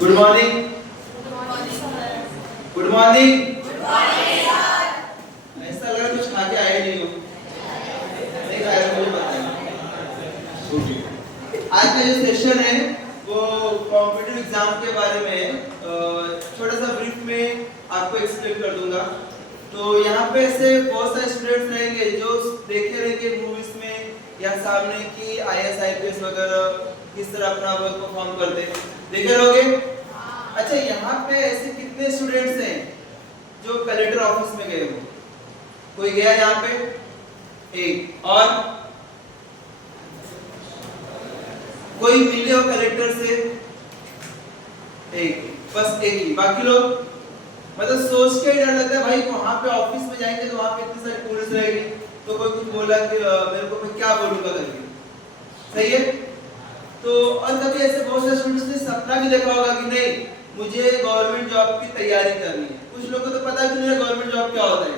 Good morning. Good morning. ऐसा लग रहा है कुछ खा के आए नहीं हो। नहीं खाया तो मुझे पता है। ओके। आज का जो सेशन है वो कॉम्पिटिटिव एग्जाम के बारे में छोटा सा ब्रीफ में आपको एक्सप्लेन कर दूंगा। तो यहाँ पे ऐसे बहुत सारे स्टूडेंट्स रहेंगे जो देखे रहेंगे मूवीज में या सामने की IAS IPS वगैरह किस तरह अपना वर्क परफॉर्म करते देखे रहोगे। अच्छा, यहाँ पे ऐसे कितने स्टूडेंट्स हैं जो कलेक्टर ऑफिस में गए हो? कोई गया यहाँ पे? एक। और कोई मिले हो कलेक्टर से? एक, बस एक ही। बाकी लोग मतलब सोच के डर लगता है भाई वहां पे ऑफिस में जाएंगे तो वहां पे इतनी सारी पुलिस रहेगी तो कोई कुछ बोला कि मेरे को मैं क्या बोलूंगा करके। सही है। तो और कभी ऐसे बहुत सारे स्टूडेंट्स ने सपना भी देखा होगा कि नहीं मुझे गवर्नमेंट जॉब की तैयारी करनी है। कुछ लोगों को तो पता भी नहीं है गवर्नमेंट जॉब क्या होता है।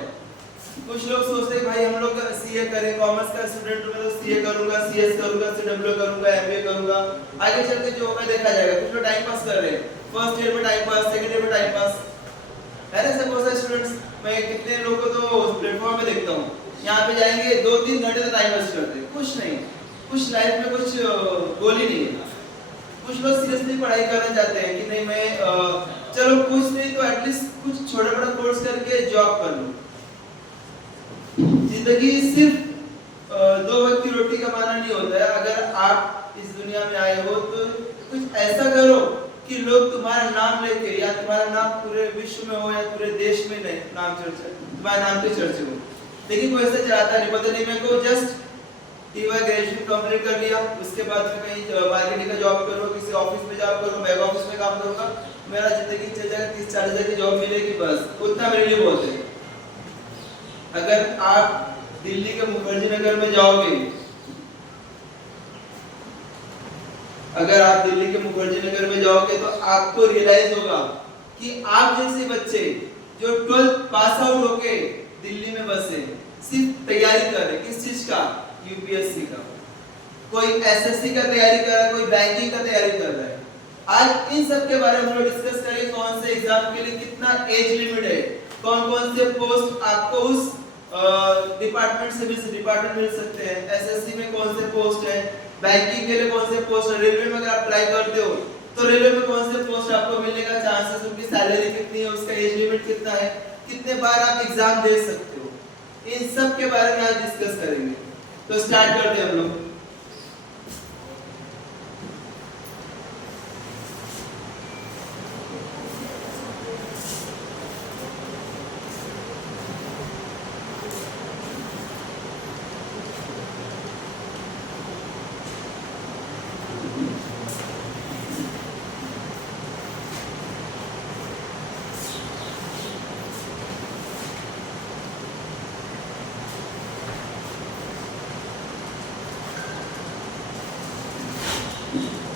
कुछ लोग सोचते हैं भाई हम लोग सीए करें, कॉमर्स का स्टूडेंट हूं मैं तो सीए करूंगा, सीएस करूंगा, सीडब्ल्यू करूंगा, एमबीए करूंगा, आगे चल के जो होगा देखा जाएगा। कुछ लोग टाइम पास कर रहे हैं, फर्स्ट ईयर में टाइम पास, सेकंड ईयर में टाइम पास है ना। सब बहुत सारे स्टूडेंट्स मैं कितने लोगों को तो प्लेटफॉर्म पे देखता हूँ, यहाँ पे जाएंगे 2-3 घंटे तक टाइम वेस्ट करते हैं, कुछ नहीं, कुछ लाइफ में कुछ गोल ही नहीं है। कुछ लोग सीरियसली पढ़ाई करना चाहते हैं कि नहीं मैं चलो कुछ नहीं तो एटलीस्ट कुछ छोटा बड़ा कोर्स करके जॉब कर लूं। जिंदगी सिर्फ 2 वक्त की रोटी कमाना नहीं होता है। अगर आप इस दुनिया में आए हो तो कुछ ऐसा करो कि लोग तुम्हारा नाम लेके या तुम्हारा नाम पूरे विश्व में हो या पूरे देश में नहीं नाम चर्चा तुम्हारे नाम पे चर्चा हो। लेकिन कोई ऐसा चाहता नहीं, पता नहीं मेरे को जस्ट टीवाई ग्रेजुएशन कंप्लीट कर लिया, उसके बाद मैं कहीं मार्केटिंग का जॉब करूंगा, किसी ऑफिस में जॉब करूंगा, बैक ऑफिस में काम करूंगा, मेरा जिंदगी चल जाएगा, 30-40 हज़ार की जॉब मिलेगी, बस उतना मेरे लिए बहुत है। अगर आप दिल्ली के मुखर्जी नगर में जाओगे, अगर आप दिल्ली के मुखर्जी नगर में जाओगे तो आपको रियलाइज होगा कि आप जैसे बच्चे जो 12th पास आउट होके दिल्ली में बसे सिर्फ तैयारी कर रहे, किस चीज का? यूपीएससी का, कोई एसएससी का तैयारी कर रहा है, कोई बैंकिंग का तैयारी कर रहा है। आज इन सब के बारे में हम लोग डिस्कस करेंगे, कौन से एग्जाम के लिए कितना एज लिमिट है, कौन कौन से पोस्ट आपको उस डिपार्टमेंट से डिपार्टमेंट मिल सकते हैं, एसएससी में कौन से पोस्ट है, बैंकिंग के लिए कौन से पोस्ट है, रेलवे में अगर आप ट्राई करते हो तो रेलवे में कौन से पोस्ट आपको मिलने का चांसेस, उनकी सैलरी कितनी है, उसका एज लिमिट कितना है, कितने बार आप एग्जाम दे सकते हो, इन सब के बारे में आज डिस्कस करेंगे। तो स्टार्ट करते हैं हम लोग।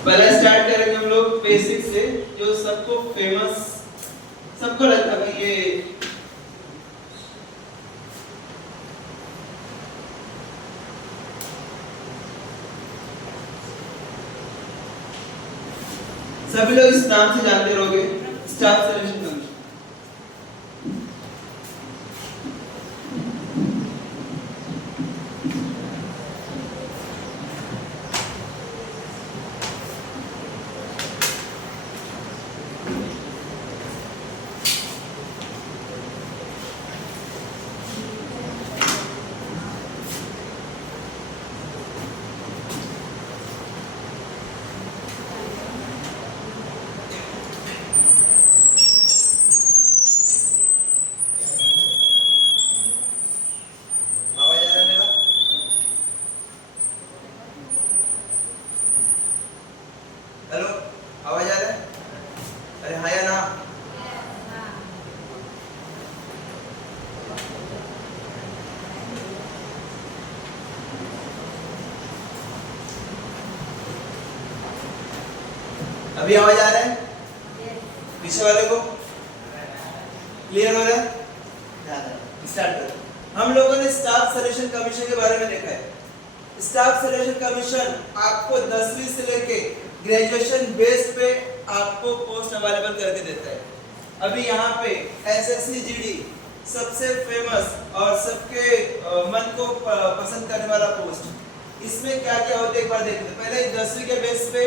पहले स्टार्ट करेंगे हम लोग बेसिक से, जो सबको फेमस, सबको लगता है ये सभी लोग इस नाम से जानते रहोगे, स्टाफ सिलेक्शन कमीशन। हेलो, आवाज आ रहा है? अरे हाँ या ना? अभी आवाज आ रहा है? पीछे वाले को क्लियर हो रहा है? स्टार्ट करो। हम लोगों ने स्टाफ सिलेक्शन कमीशन के बारे में देखा है। स्टाफ सिलेक्शन कमीशन आपको 10वीं से लेके ग्रेजुएशन बेस पे आपको पोस्ट देता है। अभी यहाँ पे एसएससी जीडी सबसे फेमस और सबके मन को पसंद करने वाला पोस्ट, इसमें क्या क्या होता है एक बार देखते हैं। पहले 10वीं के बेस पे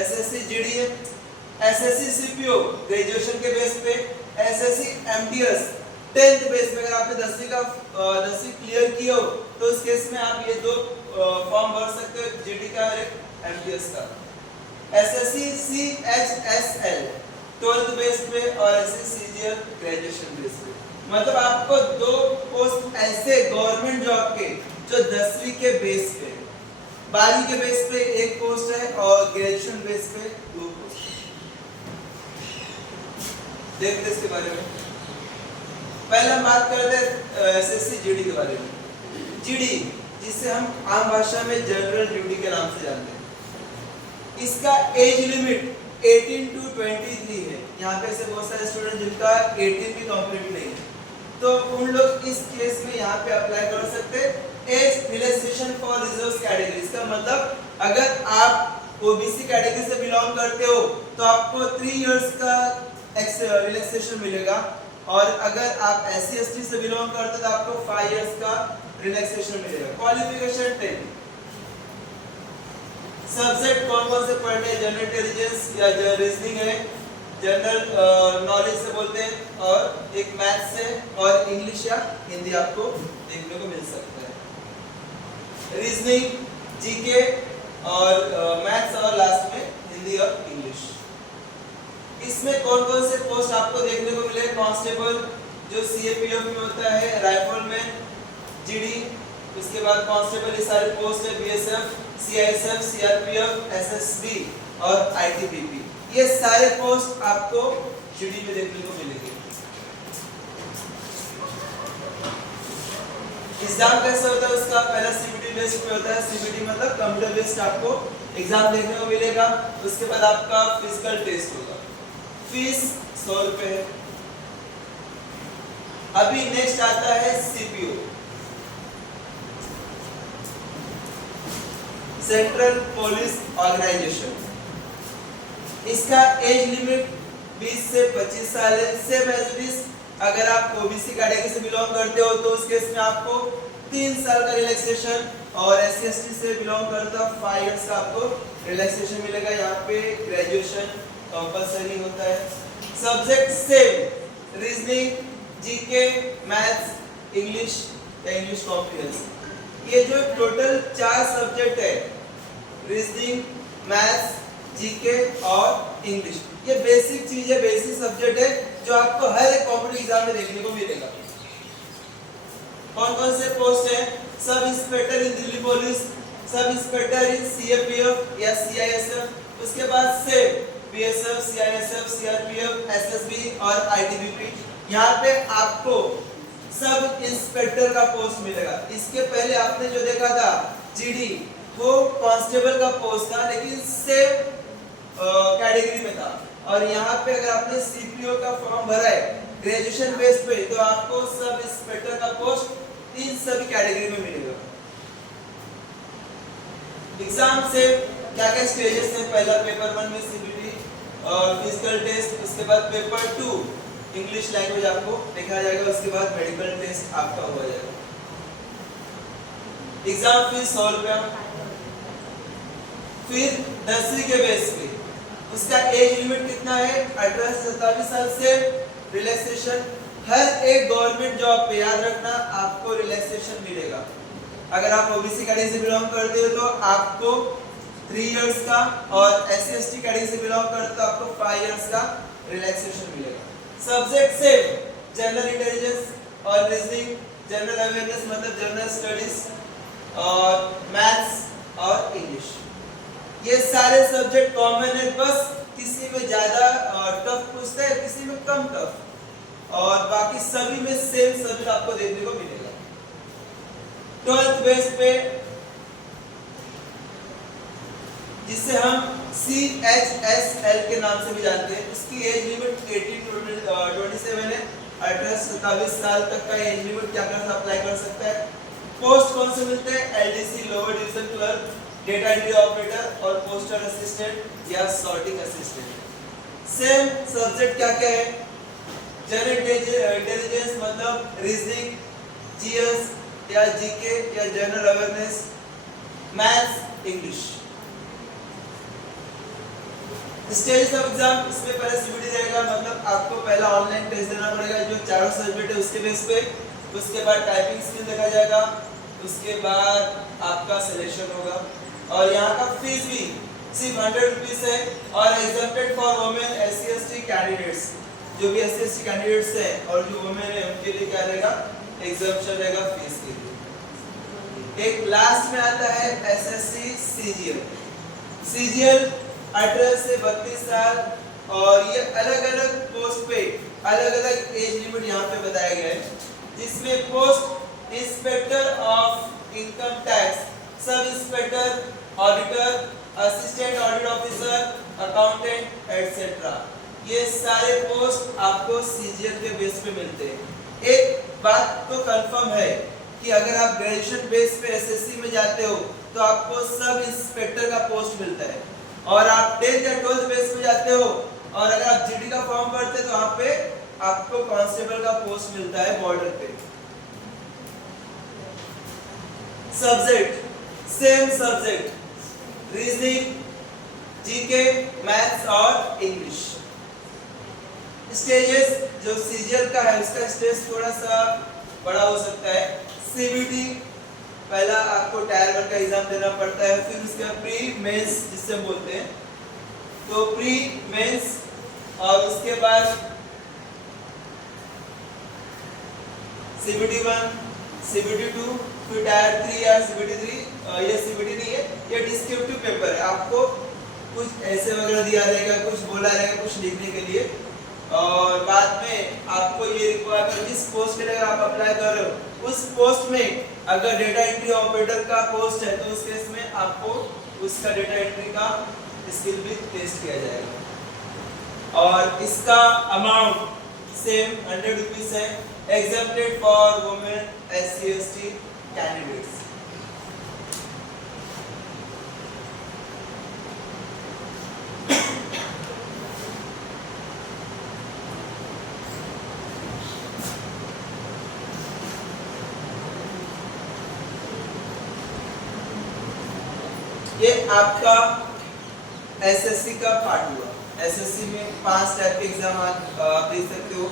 एसएससी जीडी है, एसएससी सीपीओ ग्रेजुएशन के बेस पे, एसएससी एमटीएस 10th बेस पे। अगर आपने 10वीं क्लियर किया हो तो उस केस में आप ये दो फॉर्म भर सकते हो, जीडी का और एक एमटीएस का। एसएससी सीएचएसएल 12th बेस पे और एसएससी सीजीएल ग्रेजुएशन बेस पे। मतलब आपको दो पोस्ट ऐसे गवर्नमेंट जॉब के जो 10वीं के बेस पे, 12वीं के बेस पे एक पोस्ट है और ग्रेजुएशन बेस पे दो पोस्ट। देखते इसके बारे में। पहले हम बात करते हैं एसएससी जीडी के बारे में। जीडी जिसे हम आम भाषा में जनरल ड्यूटी के नाम से जानते हैं, इसका एज लिमिट 18 to 23 है। यहाँ पे ऐसे बहुत सारे स्टूडेंट जिनका 18 भी कंप्लीट नहीं है, तो उन लोग इस केस में यहाँ पे अप्लाई कर सकते हैं age relaxation for reserve category. इसका मतलब अगर आप ओबीसी कैटेगरी से बिलोंग करते हो तो आपको 3 इयर्स का रिलैक्सेशन मिलेगा, और अगर आप एससी एसटी से बिलोंग करते हो तो आपको 5 इयर्स का रिलैक्सेशन मिलेगा। क्वालिफिकेशन 10। सब्जेक्ट कौन कौन से पढ़ने हैं? जनरल इंटेलिजेंस या रीजनिंग है, जनरल नॉलेज से बोलते हैं, और एक मैथ्स से, और इंग्लिश या हिंदी आपको देखने को मिल सकता है। रीजनिंग, जीके और मैथ्स, और लास्ट में हिंदी और इंग्लिश। इसमें कौन कौन से पोस्ट आपको देखने को मिले? कांस्टेबल जो सीएपीएफ में होता है, राइफलमैन, जीडी, उसके बाद कांस्टेबल ये सारे पोस्ट है, बीएसएफ, सीआईएसएफ, सीआरपीएफ, एसएसबी और आईटीबीपी, ये सारे पोस्ट आपको जीडी में देखने को मिलेंगे। एग्जाम कैसे होता है उसका? पहला सीबीटी बेस्ड पे होता है। सीबीटी मतलब कंप्यूटर बेस्ड आपको एग्जाम देखने को मिलेगा। उसके बाद आपका फिजिकल टेस्ट होगा। फीस 100 रुपए है। अभी नेक्स्ट आता है सीपीओ, सेंट्रल पुलिस ऑर्गेनाइजेशन। इसका एज लिमिट 20 से 25 साल है। सेम एज इट इज, अगर आप ओबीसी कैटेगरी से बिलोंग करते हो तो उस केस में आपको 3 साल का रिलैक्सेशन, और एससी एसटी से बिलोंग करते हो 5 इयर्स का आपको रिलैक्सेशन मिलेगा। यहाँ पे ग्रेजुएशन कंपलसरी होता है। Subject same, reasoning, GK, maths, English या इंग्लिश कॉम्प्रिहेंशन। ये जो टोटल 4 सब्जेक्ट है, रीजनिंग, मैथ्स, जीके और इंग्लिश, ये बेसिक चीज है, बेसिक सब्जेक्ट है जो आपको हर एक कॉम्पिटिटिव एग्जाम में देखने को मिलेगा। कौन कौन से पोस्ट है? सब इंस्पेक्टर इन दिल्ली पुलिस, सब इंस्पेक्टर इन सीएपीएफ या सीआईएसएफ, उसके बाद से बीएसएफ, सीआईएसएफ, सीआरपीएफ, एसएसबी और आईटीबीपी। यहाँ पे आपको सब इंस्पेक्टर का पोस्ट मिलेगा। इसके पहले आपने जो देखा था जीडी, वो कांस्टेबल का पोस्ट था, लेकिन सेम कैटेगरी में था। और यहाँ पे अगर आपने सीपीओ का फॉर्म भरा है ग्रेजुएशन बेस पे, तो आपको सब इंस्पेक्टर का पोस्ट इन सभी कैटेगरी में मिलेगा। एग्जाम से क्या क्या स्टेजेस है? पहला पेपर 1 में सीबीटी और फिजिकल टेस्ट, उसके बाद पेपर 2 इंग्लिश लैंग्वेज आपको देखा जाएगा, उसके बाद मेडिकल टेस्ट आपका हो जाएगा। एग्जाम फीस 100 रुपया। फिर 10वीं के बेस पे उसका एज लिमिट कितना है? 18 से 27 साल से रिलैक्सेशन। हर एक गवर्नमेंट जॉब पे याद रखना आपको रिलैक्सेशन मिलेगा। अगर आप ओबीसी कैटेगरी से बिलोंग करते हो तो आपको 3 इयर्स का, और एससी एसटी कैटेगरी से बिलोंग करते हो तो आपको 5 इयर्स का रिलैक्सेशन मिलेगा। सब्जेक्ट सेम, जनरल इंटेलिजेंस और रीजनिंग, जनरल अवेयरनेस मतलब जनरल स्टडीज, और मैथ्स और इंग्लिश, ये सारे सब्जेक्ट कॉमन है। बस किसी में ज्यादा टफ पूछता है, किसी में कम टफ, और बाकी सभी में सेम सब्जेक्ट आपको देखने को मिलेगा। 12th बेस पे, जिसे हम CHSL के नाम से भी जानते हैं, उसकी एज लिमिट 18 to 27 है। 18 से 27 साल तक का एज लिमिट क्या कर अप्लाई कर सकता है। पोस्ट कौन से मिलते हैं? LDC lower division clerk, data entry operator और पोस्टल असिस्टेंट या सॉर्टिंग असिस्टेंट। सेम सब्जेक्ट क्या क्या है? जनरल इंटेलिजेंस मतलब रीजनिंग, जीएस या जीके या general awareness, maths, English. Stage of exam, इसमें पहले सीबीटी रहेगा, मतलब आपको पहला ऑनलाइन टेस्ट देना पड़ेगा जो चारों सब्जेक्ट है उसके बेस पे। उसके बाद टाइपिंग स्किल देखा जाएगा, उसके बाद आपका सिलेक्शन होगा। और यहाँ का फीस भी सिर्फ 100 रुपीज है। और exempted for women, SC ST candidates, जो भी एससी एसटी कैंडिडेट्स हैं और जो वुमेन है उनके लिए क्या रहेगा? एग्जम्पशन रहेगा फीस के लिए। एक लास्ट में आता है एसएससी सीजीएल। सीजीएल 18 से 32 साल, और ये अलग अलग पोस्ट पे अलग अलग एज लिमिट यहाँ पे बताया गया है, जिसमें post inspector of income tax, sub inspector, auditor, assistant audit officer, accountant etcetera, ये सारे पोस्ट आपको सीजीएल के बेस पे मिलते हैं। एक बात तो कंफर्म है कि अगर आप ग्रेजुएशन बेस पे एसएससी में जाते हो तो आपको सब इंस्पेक्टर का पोस्ट मिलता है, और आप 10th या 12th बेस पे जाते हो और अगर आप जीडी का फॉर्म भरते हो तो वहां पे आपको कांस्टेबल का पोस्ट मिलता है बॉर्डर पे। Subject same subject, reasoning, GK, maths और इंग्लिश। स्टेजेस जो सीजीएल का है उसका स्टेज थोड़ा सा बड़ा हो सकता है। सीबीटी पहला आपको टायर 1 का एग्जाम देना पड़ता है, फिर उसका प्री मेंस जिसे बोलते हैं, तो प्री मेंस, और उसके बाद सीबीटी 1, सीबीटी 2, फिर टायर 3 या सीबीटी 3। ये सीबीटी नहीं है, ये डिस्क्रिप्टिव पेपर है, आपको कुछ ऐसे वगैरह दिया रहेगा, कुछ बोला रहेगा कुछ लिखने के लिए, और बाद में आपको ये रिक्वायरमेंट जिस पोस्ट के लिए आप अप्लाई कर रहे हो उस पोस्ट में अगर डेटा एंट्री ऑपरेटर का पोस्ट है तो उस केस में आपको उसका डेटा एंट्री का स्किल भी टेस्ट किया जाएगा। और इसका अमाउंट सेम 100 रुपीज है। Exempted for women, SC ST candidates. ये आपका एसएससी का पार्ट हुआ। एसएससी में 5 टाइप के एग्जाम आप दे सकते हो।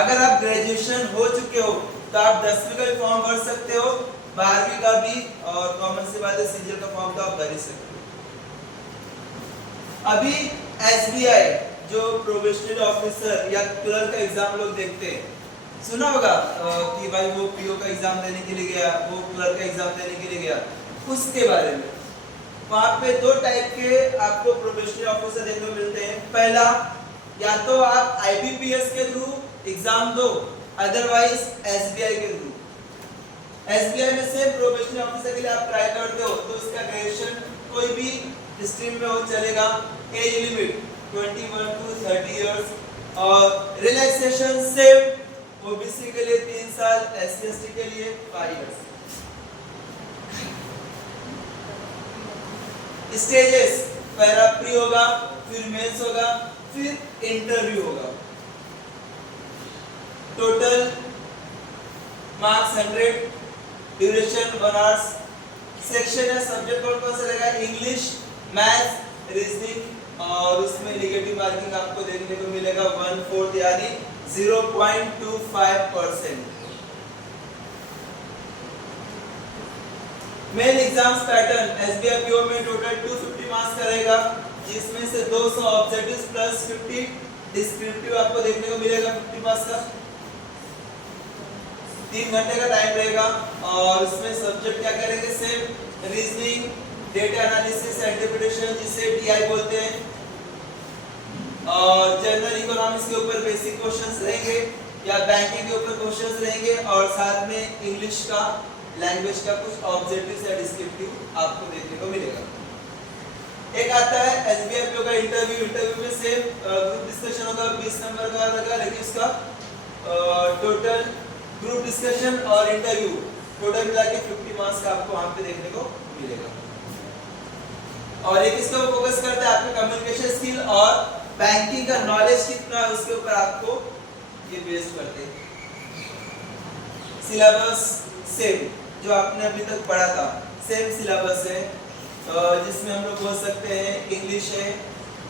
अगर आप ग्रेजुएशन हो चुके हो तो आप 10वीं का भी फॉर्म भर सकते हो, 12वीं का भी, और कॉमन सी बात है सीजीएल का फॉर्म तो आप भर ही सकते हो। अभी एसबीआई जो प्रोबेशनरी ऑफिसर या क्लर्क का एग्जाम लोग देखते हैं, सुना होगा कि भाई वो पीओ का एग्जाम देने के लिए गया, वो क्लर्क का एग्जाम देने के लिए गया, उसके बारे में वहाँ पे 2 टाइप के आपको प्रोबेशनरी ऑफिसर देखने को मिलते हैं। पहला, या तो आप आईबीपीएस के थ्रू एग्जाम दो, अदरवाइज एसबीआई के थ्रू। एसबीआई में से प्रोबेशनरी ऑफिसर के लिए आप ट्राई करते हो तो उसका ग्रेजुएशन कोई भी स्ट्रीम में हो चलेगा। एज लिमिट 21 to 30 इयर्स, और रिलैक्सेशन सेम, ओबीसी के लिए 3 साल, एससी एसटी के लिए 5 इयर्स। स्टेजेस, पहला प्री होगा, फिर मेंस होगा, फिर इंटरव्यू होगा। Total marks 100, duration 1 hours. Section है, सब्जेक्ट कौन सा रहेगा? इंग्लिश, मैथ्स, रीजनिंग, और उसमें नेगेटिव मार्किंग आपको देखने को मिलेगा 1/4 यानी 0.25%। Main exams pattern SBI PO में टोटल 250 मार्क्स का रहेगा, जिसमें से 200 ऑब्जेक्टिव्स प्लस 50 डिस्क्रिप्टिव आपको देखने को मिलेगा 50 मार्क्स का। 3 घंटे का टाइम रहेगा, और उसमें सब्जेक्ट क्या करेंगे? Same reasoning, data analysis, interpretation जिसे टीआई बोलते हैं, और जनरल इकोनॉमिक्स के ऊपर बेसिक क्वेश्चंस रहेंगे या बैंकिंग के ऊपर क्वेश्चंस रहेंगे, और साथ में इंग्लिश का, लैंग्वेज का कुछ ऑब्जेक्टिव्स या डिस्क्रिप्टिव आपको देखने को मिलेगा। एक आता है एसबीआई पीओ का इंटरव्यू। इंटरव्यू में सेम ग्रुप डिस्कशन होगा, 20 नंबर का रहेगा, लेकिन उसका टोटल ग्रुप डिस्कशन और इंटरव्यू टोटल मिला के 50 मार्क्स का आपको वहां पे देखने को मिलेगा। और एक इसका फोकस करता है आपके कम्युनिकेशन स्किल और बैंकिंग का नॉलेज कितना है उसके ऊपर आपको ये बेस्ड करते हैं। सिलेबस सेम जो आपने अभी तक पढ़ा था, सेम सिलेबस है, जिसमें हम लोग बोल सकते हैं इंग्लिश है,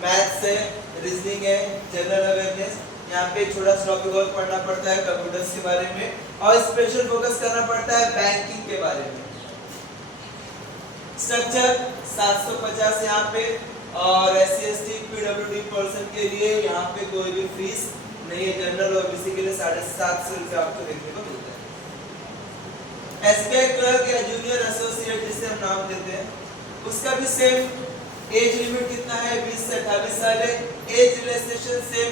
मैथ्स है, रीजनिंग है, जनरल अवेयरनेस। यहाँ पे छोटा सा टॉपिक और पढ़ना पड़ता है कंप्यूटर्स के बारे में, और स्पेशल फोकस करना पड़ता है बैंकिंग के बारे में। स्ट्रक्चर 750 यहाँ पे, और SC/ST PWD पर्सन के लिए यहाँ पे कोई भी फीस नहीं है। जनरल और OBC के लिए 750 रुपये आपको देखने को मिलता है। SBI क्लर्क या जूनियर एसोसिएट जिसे हम नाम देते हैं, उसका भी सेम एज लिमिट कितना है, 20 से 28 साल है। एज रिलैक्सेशन सेम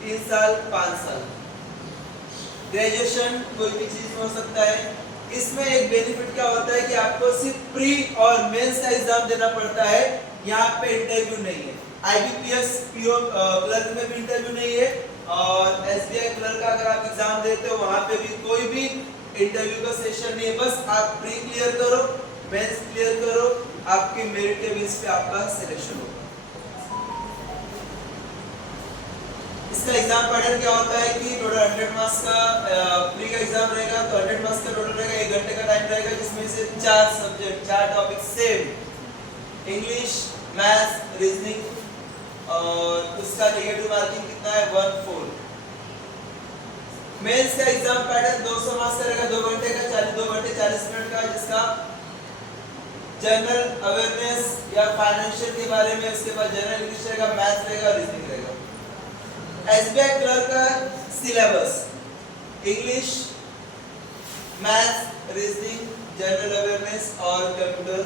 3 साल 5 साल। ग्रेजुएशन कोई भी चीज में हो सकता है। इसमें एक बेनिफिट क्या होता है कि आपको सिर्फ प्री और मेंस का एग्जाम देना पड़ता है, यहाँ पे इंटरव्यू नहीं है। IBPS PO क्लर्क में भी इंटरव्यू नहीं है, और SBI क्लर्क का अगर आप एग्जाम देते हो वहां पे भी कोई भी इंटरव्यू का सेशन नहीं है। बस आप प्री क्लियर करो, मेंस क्लियर करो, आपके मेरिट के बेस पे आपका सिलेक्शन होगा। इसका एग्जाम पैटर्न क्या होता है कि टोटल 100 मार्क्स का प्री का एग्जाम रहेगा, तो 100 मार्क्स का टोटल रहेगा, 1 घंटे का टाइम रहेगा, जिसमें से 4 subject 4 topic same English, maths, reasoning, और उसका नेगेटिव मार्किंग कितना है 1/4। मेंस का एग्जाम पैटर्न 200 मार्क्स का रहेगा, 2 घंटे का 2 घंटे 40 मिनट का, जिसका जनरल अवेयरनेस या फाइनेंशियल के बारे में, उसके बाद जनरल इंग्लिश रहेगा, मैथ्स रहेगा, रीजनिंग रहेगा। SBI क्लर्क का syllabus English, maths, reasoning, general awareness और कंप्यूटर,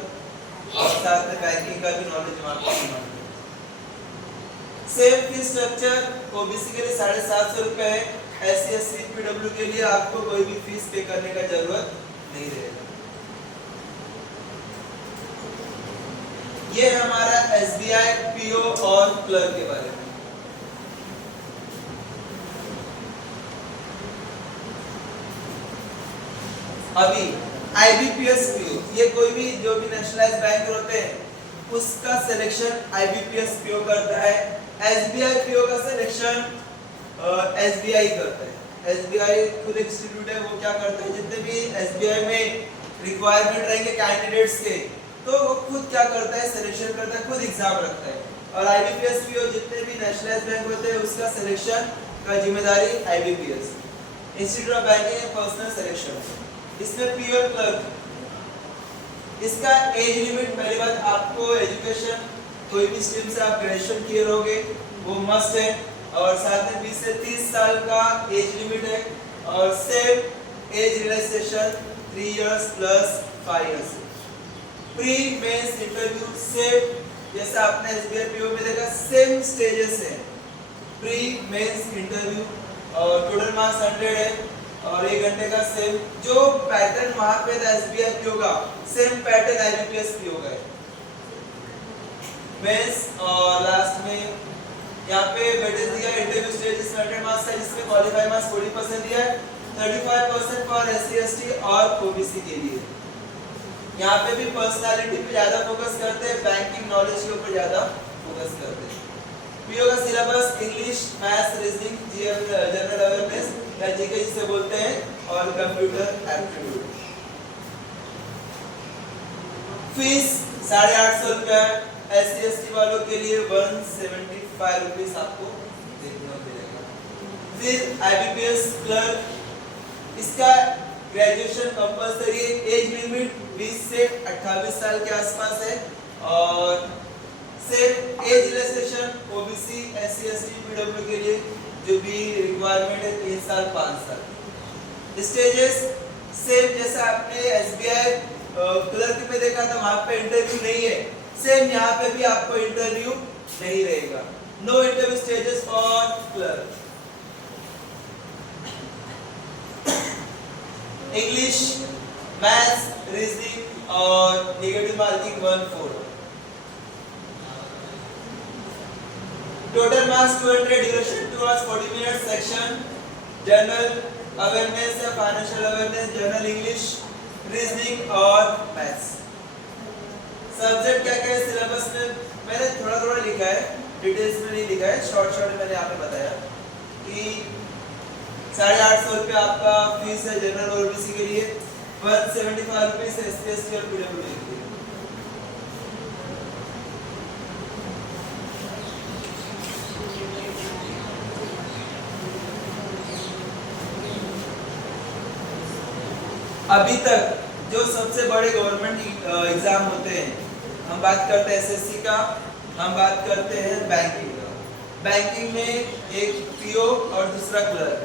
और साथ में बैंकिंग का भी नॉलेज वहां पर सेम फीस स्ट्रक्चर। OBC के लिए 750 रुपए है, SC/ST PW के लिए आपको कोई भी फीस पे करने का जरूरत नहीं रहेगा। ये हमारा SBI PO और क्लर्क के बारे में। अभी IBPS PO, ये कोई भी जो भी नेशनलाइज बैंक होते हैं उसका सिलेक्शन IBPS PO करता है। SBI PO का सिलेक्शन SBI करता है। SBI खुद इंस्टीट्यूट है, वो क्या करता है, जितने भी SBI में रिक्वायरमेंट रहेंगे कैंडिडेट्स के, तो वो खुद क्या करता है, सिलेक्शन करता है, खुद एग्जाम रखता है। और IBPS PO जितने भी नेशनलाइज बैंक होते हैं उसका सिलेक्शन का जिम्मेदारी IBPS, institute of banking and personal selection. इसमें PO क्लर्क, इसका एज लिमिट, पहली बात आपको एजुकेशन कोई भी स्ट्रीम से आप ग्रेजुएशन किए रहोगे वो मस्ट है, और साथ में 20 से 30 साल का एज लिमिट है, और same age relaxation 3 years plus 5 years. Pre mains interview same जैसा आपने SBI PO में देखा, सेम स्टेजेस है, प्री मेंस इंटरव्यू, और टोटल मार्क्स 100 है, और 1 घंटे का सेम जो पैटर्न वहां पे था SBI PO का, सेम पैटर्न IBPS PO का है। मेंस और लास्ट में यहाँ पे वेटेज दिया इंटरव्यू स्टेज, जिसमें 100 मार्क्स है, जिसमें क्वालिफाई मार्क्स 40% दिया है, 35% फॉर SC/ST और OBC के लिए। यहाँ पे भी पर्सनालिटी पे ज्यादा फोकस करते हैं, बैंकिंग नॉलेज के ऊपर ज्यादा फोकस करते हैं। PO का syllabus English, maths, reasoning, general awareness या जीके जिसे बोलते हैं, और कंप्यूटर एप्टीट्यूड। फीस 850 रुपया, SC/ST वालों के लिए 175 रुपीस आपको देखने को मिलेगा। फिर IBPS क्लर्क, इसका ग्रेजुएशन कंपलसरी है, एज लिमिट 20 से 28 साल के आसपास है, और same age relaxation OBC, SC/ST PW के लिए जो भी रिक्वायरमेंट है 3 साल 5 साल। स्टेजेस सेम जैसा आपने SBI क्लर्क में देखा था, वहां पे इंटरव्यू नहीं है, सेम यहाँ पे भी आपको इंटरव्यू नहीं रहेगा। No interview stages for clerk. English, maths, reasoning और negative marking 1/4। Total marks 200, duration 2 hours 40 minutes। Section general awareness या financial awareness, general English, reasoning और मैथ्स। सब्जेक्ट क्या क्या है सिलेबस में मैंने थोड़ा थोड़ा लिखा है, डिटेल्स में नहीं लिखा है, शॉर्ट में मैंने यहाँ पे बताया कि 850 रुपये आपका फीस है जनरल और ओबीसी के लिए, 175 रुपीज एससी एसटी और पीडब्ल्यूडी के लिए। अभी तक जो सबसे बड़े गवर्नमेंट एग्जाम होते हैं, हम बात करते हैं एसएससी का, हम बात करते हैं बैंकिंग का। बैंकिंग में एक पीओ और दूसरा क्लर्क।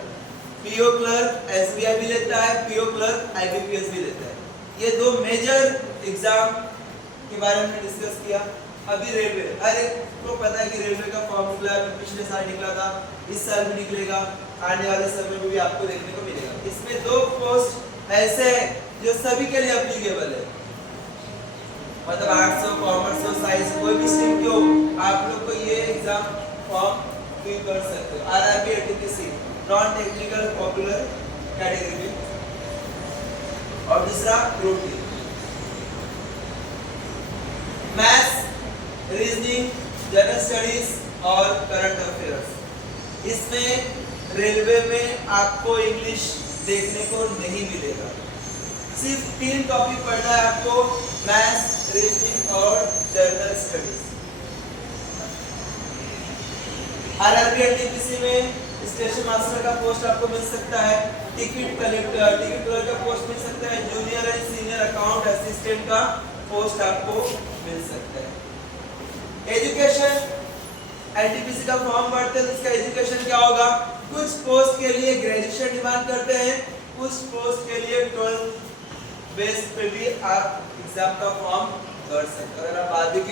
पीओ क्लर्क एसबीआई भी लेता है, पीओ क्लर्क आईबीपीएस भी लेता है। ये दो मेजर एग्जाम के बारे में डिस्कस किया। अभी रेलवे, हर एक को पता है कि रेलवे का फॉर्म निकला है, पिछले साल निकला था, इस साल भी निकलेगा, आने वाले समय में भी आपको देखने को मिलेगा। इसमें दो पोस्ट ऐसे हैं जो सभी के लिए एप्लीकेबल है, मतलब आर्ट्स हो, कॉमर्स हो, साइंस, कोई भी स्ट्रीम के हो, आप लोग को ये एग्जाम फॉर्म फिल कर सकते हो। RRB NTPC non technical popular category में, और दूसरा group D. Maths, reasoning, general studies और करंट अफेयर्स। इसमें रेलवे में आपको इंग्लिश देखने को नहीं मिलेगा। सिर्फ 3 टॉपिक पढ़ना है आपको, मैथ्स, रीजनिंग और जनरल स्टडीज। आरआरबी एनटीपीसी में स्टेशन मास्टर का पोस्ट आपको मिल सकता है, टिकट कलेक्टर, टिकट कलेक्टर का पोस्ट मिल सकता है, junior and senior account assistant का पोस्ट आपको मिल सकता है। एजुकेशन, एनटीपीसी का फॉर्म भरते हैं तो इसका एजुकेशन क्या होगा? कुछ पोस्ट के लिए ग्रेजुएशन डिमांड करते हैं, कुछ पोस्ट के लिए 12 बेस पे भी आप एग्जाम का फॉर्म भर सकते हो। अगर आप 12वीं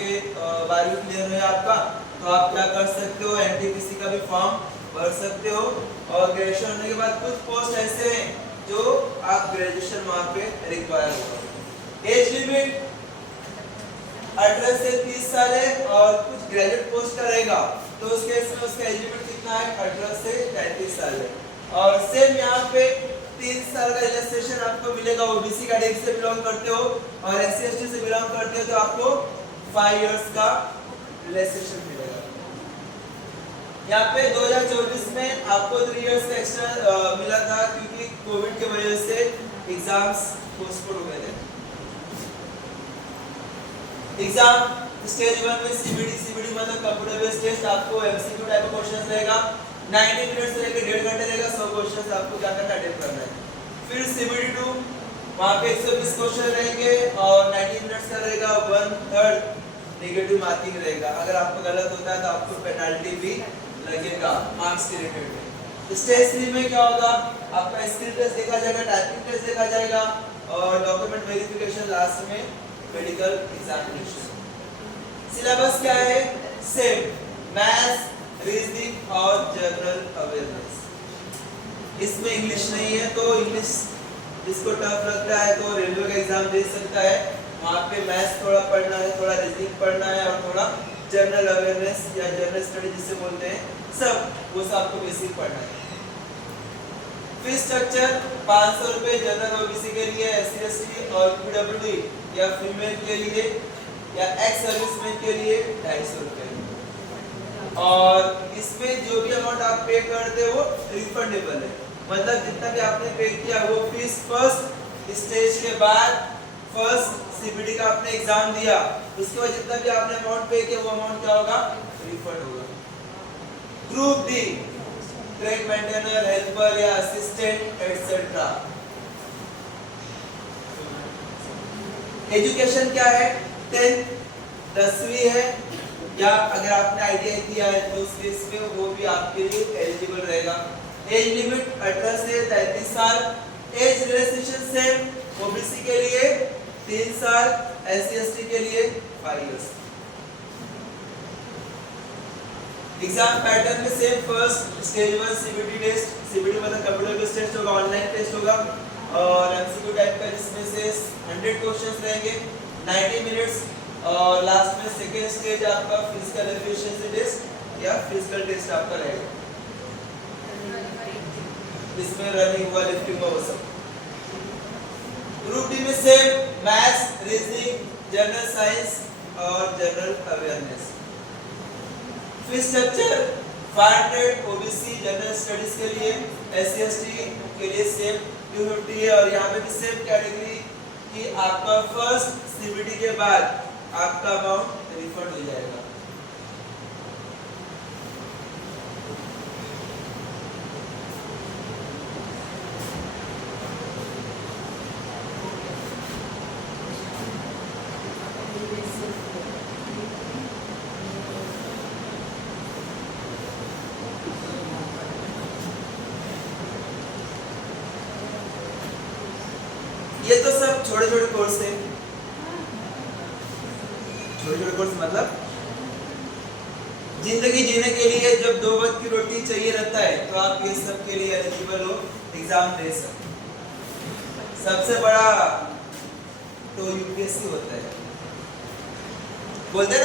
क्लियर है आपका, तो आप क्या कर सकते हो, एनटीपीसी का भी फॉर्म भर सकते हो। और ग्रेजुएशन होने के बाद कुछ पोस्ट ऐसे हैं जो आप ग्रेजुएशन वहां पे रिक्वायर होगा। एज लिमिट 18 से 30 साल है, और कुछ ग्रेजुएट पोस्ट का रहेगा तो उस केस में उसका एज लिमिट कितना है? 18 से 35 साल है। और सेम यहाँ पे 3 साल का रिलैक्सेशन आपको मिलेगा। ओबीसी कैटेगरी से बिलोंग करते हो और एससी एसटी से बिलोंग करते हो तो आपको 5 इयर्स का रिलैक्सेशन मिलेगा। यहाँ पे 2024 में आपको 3 इयर्स का एक्स्ट्रा मिला था, क्योंकि कोविड की वजह से एग्जाम्स पोस्टपोन हो गए थे। एग्जाम स्टेज 1 में सीबीडी मतलब कंप्यूटर बेस्ड टेस्ट, आपको एमसीक्यू टाइप का क्वेश्चन रहेगा, 90 मिनट से लेकर 1.5 घंटे रहेगा, 100 क्वेश्चन आपको क्या करना है, अटेम्प्ट करना है। फिर सीबीडी 2 वहां पे 120 क्वेश्चन रहेंगे और 90 मिनट्स का रहेगा, 1/3 नेगेटिव मार्किंग रहेगा। अगर आपको गलत होता है तो आपको पेनल्टी भी लगेगा मार्क्स के रिलेटेड। स्टेज 3 में क्या होगा? आपका स्किल टेस्ट देखा जाएगा, टाइपिंग टेस्ट देखा जाएगा और डॉक्यूमेंट वेरिफिकेशन, लास्ट में मेडिकल एग्जामिनेशन। सिलेबस क्या है? सेम, मैथ्स, रीजनिंग और जनरल अवेयरनेस। इसमें इंग्लिश नहीं है, तो इंग्लिश जिसको टफ लगता है तो रेलवे का एग्जाम दे सकता है। वहाँ पे मैथ्स थोड़ा पढ़ना है, थोड़ा रीजनिंग पढ़ना है और थोड़ा जनरल अवेयरनेस या जनरल स्टडी जिसे बोलते हैं, सब वो सब आपको बेसिक पढ़ना है। फीस स्ट्रक्चर 500 रुपए जनरल ओबीसी के लिए, एससी एसटी और पीडब्ल्यूडी या फीमेल के लिए या एक्स सर्विसमैन के लिए 250 रुपए। और इसमें जो भी अमाउंट आप पे करते हो वो रिफंडेबल है, मतलब जितना भी आपने पे किया वो फीस फर्स्ट स्टेज के बाद, फर्स्ट सीबीडी का आपने एग्जाम दिया, उसके बाद जितना भी आपने अमाउंट पे किया वो अमाउंट क्या होगा? रिफंड होगा। Group D, track maintainer, helper या असिस्टेंट एटसेट्रा। एजुकेशन क्या है? 10th 10वीं है, या अगर आपने आईटीआई किया है तो उस केस में वो भी आपके लिए एलिजिबल रहेगा। एज लिमिट 18 से 33 साल। एज रिलैक्सेशन सेम, ओबीसी के लिए 3 साल, एससी एसटी के लिए 5 इयर्स। एग्जाम पैटर्न में same, first stage 1 CBT test, CBT मतलब कंप्यूटर बेस्ड टेस्ट होगा, ऑनलाइन टेस्ट होगा और एमसीक्यू टाइप का, जिसमें से 100 क्वेश्चंस रहेंगे, 90 मिनट्स। और लास्ट में सेकेंड स्टेज आपका फिजिकल एफिशिएंसी टेस्ट या फिजिकल टेस्ट आपका रहेगा, इसमें रनिंग हुआ, लिफ्टिंग हुआ, वो सब। ग्रुप डी में same, maths, reasoning, general science और general awareness. Fees structure 500 OBC general studies के लिए, एससी एसटी के लिए सेम 250 है, और यहाँ पे भी सेम कैटेगरी कि आपका फर्स्ट सीबीटी के बाद आपका अमाउंट रिफंड हो जाएगा। ये तो सब छोटे छोटे कोर्स थे। छोटे छोटे कोर्स मतलब जिंदगी जीने के लिए जब 2 वक्त की रोटी चाहिए रहता है तो आप ये सब के लिए एलिजिबल हो, एग्जाम दे सकते। सबसे बड़ा तो यूपीएससी होता है, बोलते हैं ना।